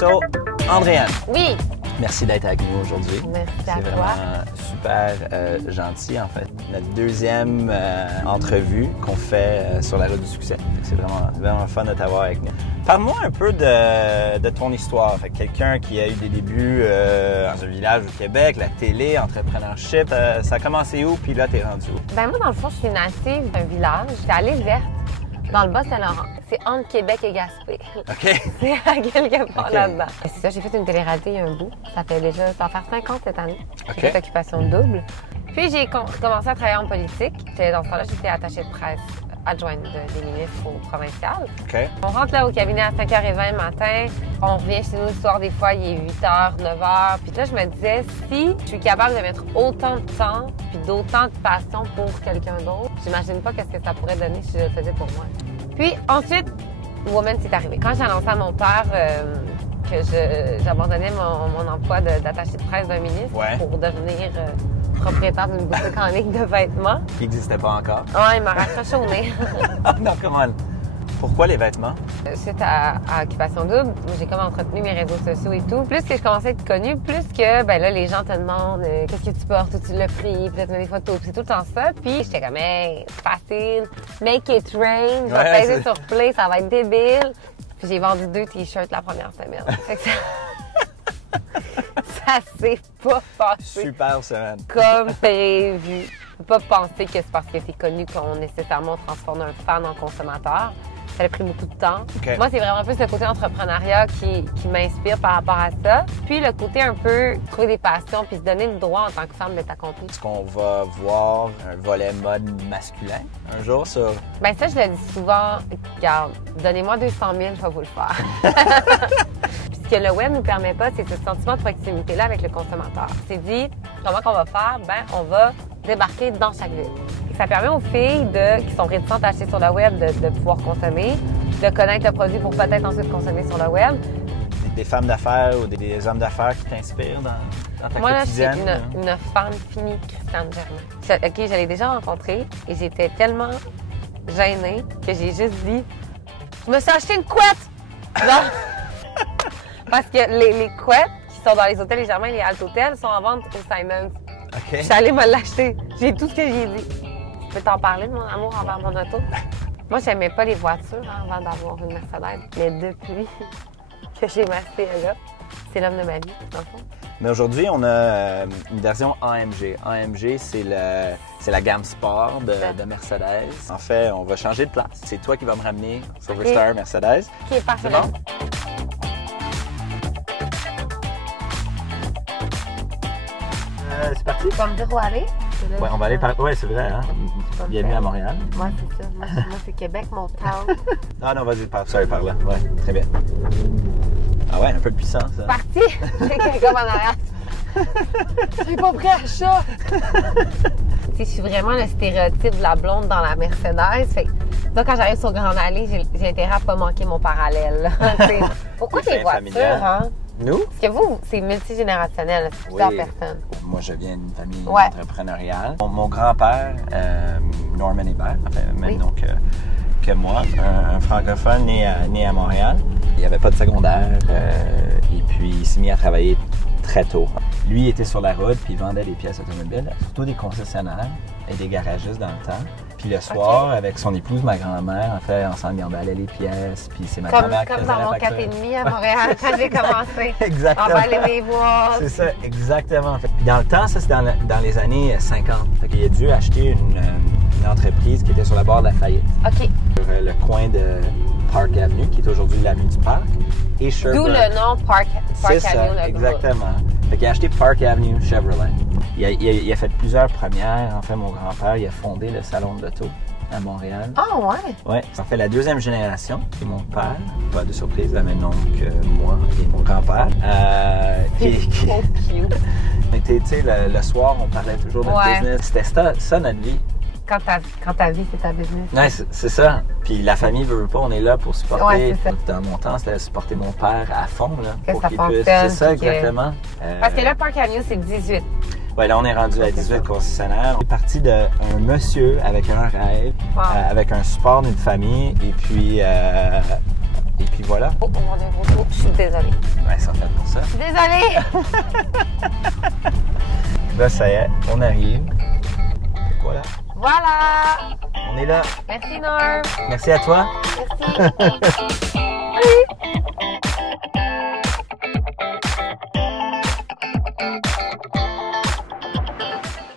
So, Andréane. Oui. Merci d'être avec nous aujourd'hui. Merci à C'est toi. vraiment super gentil, en fait. Notre deuxième entrevue qu'on fait sur la route du succès. C'est vraiment fun de t'avoir avec nous. Parle-moi un peu de ton histoire. Fait, quelqu'un qui a eu des débuts dans un village au Québec, la télé, entrepreneurship. Ça a commencé où, puis là, t'es rendu où? Ben moi, dans le fond, je suis native d'un village. J'étais à l'île Verte, dans le Bas-Saint-Laurent. C'est entre Québec et Gaspé. OK. C'est à quelque part OK. là-dedans. C'est ça, j'ai fait une télé-réalité il y a un bout. Ça va faire 5 ans cette année. OK. J'ai fait Occupation Double. Puis j'ai commencé à travailler en politique. Dans ce temps-là, j'étais attachée de presse adjointe des ministres au provincial. OK. On rentre là au cabinet à 5h20 le matin. On revient chez nous le soir, des fois, il est 8h, 9h. Puis là, je me disais, si je suis capable de mettre autant de temps puis d'autant de passion pour quelqu'un d'autre, j'imagine pas qu'est-ce que ça pourrait donner si je le faisais pour moi. Puis ensuite, Woman, c'est arrivé. Quand j'ai annoncé à mon père que j'abandonnais mon emploi d'attaché de presse d'un ministre Ouais. pour devenir propriétaire d'une boutique en ligne de vêtements, Qui n'existait pas encore. ouais, il m'a raccroché au nez. Non, comment? Pourquoi les vêtements? Suite à Occupation Double, j'ai comme entretenu mes réseaux sociaux et tout. Plus que je commençais à être connue, plus que ben là, les gens te demandent qu'est-ce que tu portes, où tu l'as pris, puis là, tu mets des photos, puis c'est tout le temps ça. Puis j'étais comme, hey, c'est facile, make it rain, je vais Ouais, peser c'est- sur play, ça va être débile. Puis j'ai vendu 2 t-shirts la première semaine. Fait que ça s'est pas passé Super semaine. comme prévu. Faut pas penser que c'est parce que c'est connu qu'on nécessairement transforme un fan en consommateur. Ça a pris beaucoup de temps. OK. Moi, c'est vraiment plus le côté entrepreneuriat qui m'inspire par rapport à ça. Puis le côté un peu trouver des passions puis se donner le droit en tant que femme d'être accomplie. Est-ce qu'on va voir un volet mode masculin un jour sur... Ben ça, je le dis souvent. Regarde, donnez-moi 200 000, je vais vous le faire. Puis ce que le web nous permet pas, c'est ce sentiment de proximité-là avec le consommateur. C'est dit, comment qu'on va faire? Ben, on va débarquer dans chaque ville. Et ça permet aux filles qui sont réticentes à acheter sur le web de pouvoir consommer, de connaître le produit pour peut-être ensuite consommer sur le web. Des femmes d'affaires ou des hommes d'affaires qui t'inspirent dans ta Moi, là, je suis quotidienne? une fan finie de Christiane Germain. OK, je l'ai déjà rencontrée et j'étais tellement gênée que j'ai juste dit « Je me suis acheté une couette! » Non! Parce que les couettes qui sont dans les hôtels, les Germain et les Alt Hotels sont en vente au Simons. OK. Je suis allée me l'acheter. J'ai tout ce que j'ai dit. Je peux t'en parler de mon amour envers mon auto? Moi, j'aimais pas les voitures avant d'avoir une Mercedes. Mais depuis que j'ai ma CLA, c'est l'homme de ma vie, dans le fond. Mais aujourd'hui, on a une version AMG. AMG, c'est la gamme sport de Mercedes. En fait, on va changer de place. C'est toi qui vas me ramener sur OK. Star Mercedes. OK, parfait. C'est bon? C'est parti? Tu vas me dire où aller? Ouais, on va aller par... Ouais, c'est vrai, hein? Bienvenue à Montréal. Moi, c'est ça. Moi, c'est Québec, mon town. Ah non, vas-y, par là. Ouais, très bien. Ah ouais, un peu de puissance, ça. Parti! J'ai quelqu'un en arrière. J'ai pas pris à chat! Je suis vraiment le stéréotype de la blonde dans la Mercedes. Fait que, là, quand j'arrive sur Grande Allée, j'ai intérêt à pas manquer mon parallèle. là. T'sais, pourquoi C'est les voitures, familial. hein? Nous? Parce que vous, c'est multigénérationnel, c'est plusieurs Oui. personnes. Moi, je viens d'une famille Ouais. entrepreneuriale. Mon grand-père, Norman Hébert, enfin, même Oui. nom que moi, un francophone né à Montréal. Il n'y avait pas de secondaire et puis il s'est mis à travailler très tôt. Lui, il était sur la route puis il vendait des pièces automobiles, surtout des concessionnaires et des garagistes dans le temps. Puis le soir, avec son épouse, ma grand-mère, en fait, ensemble, ils emballait les pièces. Puis c'est ma Comme, grand-mère qui comme faisait dans la mon facture. 4,5 à Montréal, quand j'ai commencé. Exactement. Emballer mes boîtes. C'est ça, exactement. Puis dans le temps, ça, c'est dans les années 50. Fait qu'il a dû acheter une entreprise qui était sur la bord de la faillite. OK. Sur le coin de Park Avenue, qui est aujourd'hui l'avenue du Parc, et Sherbrooke. D'où le nom Park C'est ça, Avenue, le groupe. exactement. Fait qu'il a acheté Park Avenue Chevrolet. Il a fait plusieurs premières. En fait, mon grand-père, il a fondé le salon de l'auto à Montréal. Ah, ouais? Ouais, ça fait la deuxième génération. C'est mon père, pas de surprise, le même nom que moi et mon grand-père. C'est trop cute. Mais tu sais, le soir, on parlait toujours de Ouais. business. C'était ça notre vie. Quand ta vie, c'est ta business. Ouais, c'est ça. Puis la famille veut pas, on est là pour supporter. Ouais, c'est ça. Dans mon temps, c'était supporter mon père à fond, là. Que pour ça qu'il fonctionne, C'est ça, puis que- exactement. Parce que là, Park Avenue, c'est 18. Ouais, là, on est rendu à 18 concessionnaires. On est parti d'un monsieur avec un rêve, Wow. avec un support d'une famille, et puis Et puis voilà. Oh, on va dire gros tour. Je suis désolée. Ouais, sans faire pour ça. Désolée! Là, ça y est, on arrive. Voilà. Voilà! On est là. Merci, Norm. Merci à toi. Merci.